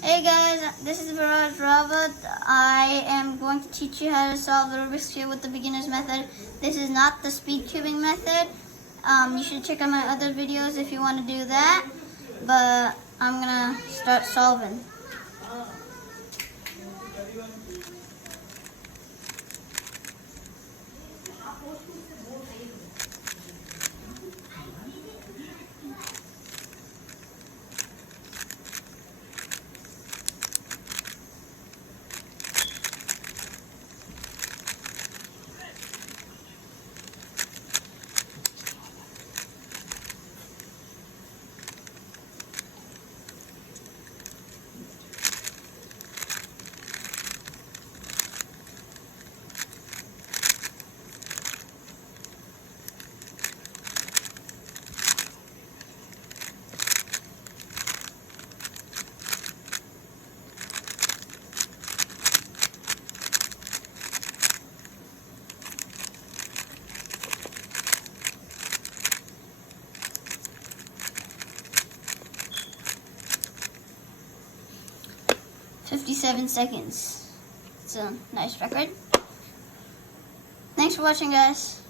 Hey guys, this is Viraj Rawat. I am going to teach you how to solve the Rubik's Cube with the beginner's method. This is not the speed cubing method. You should check out my other videos if you want to do that. But I'm gonna start solving. "57 seconds. It's a nice record. Thanks for watching, guys.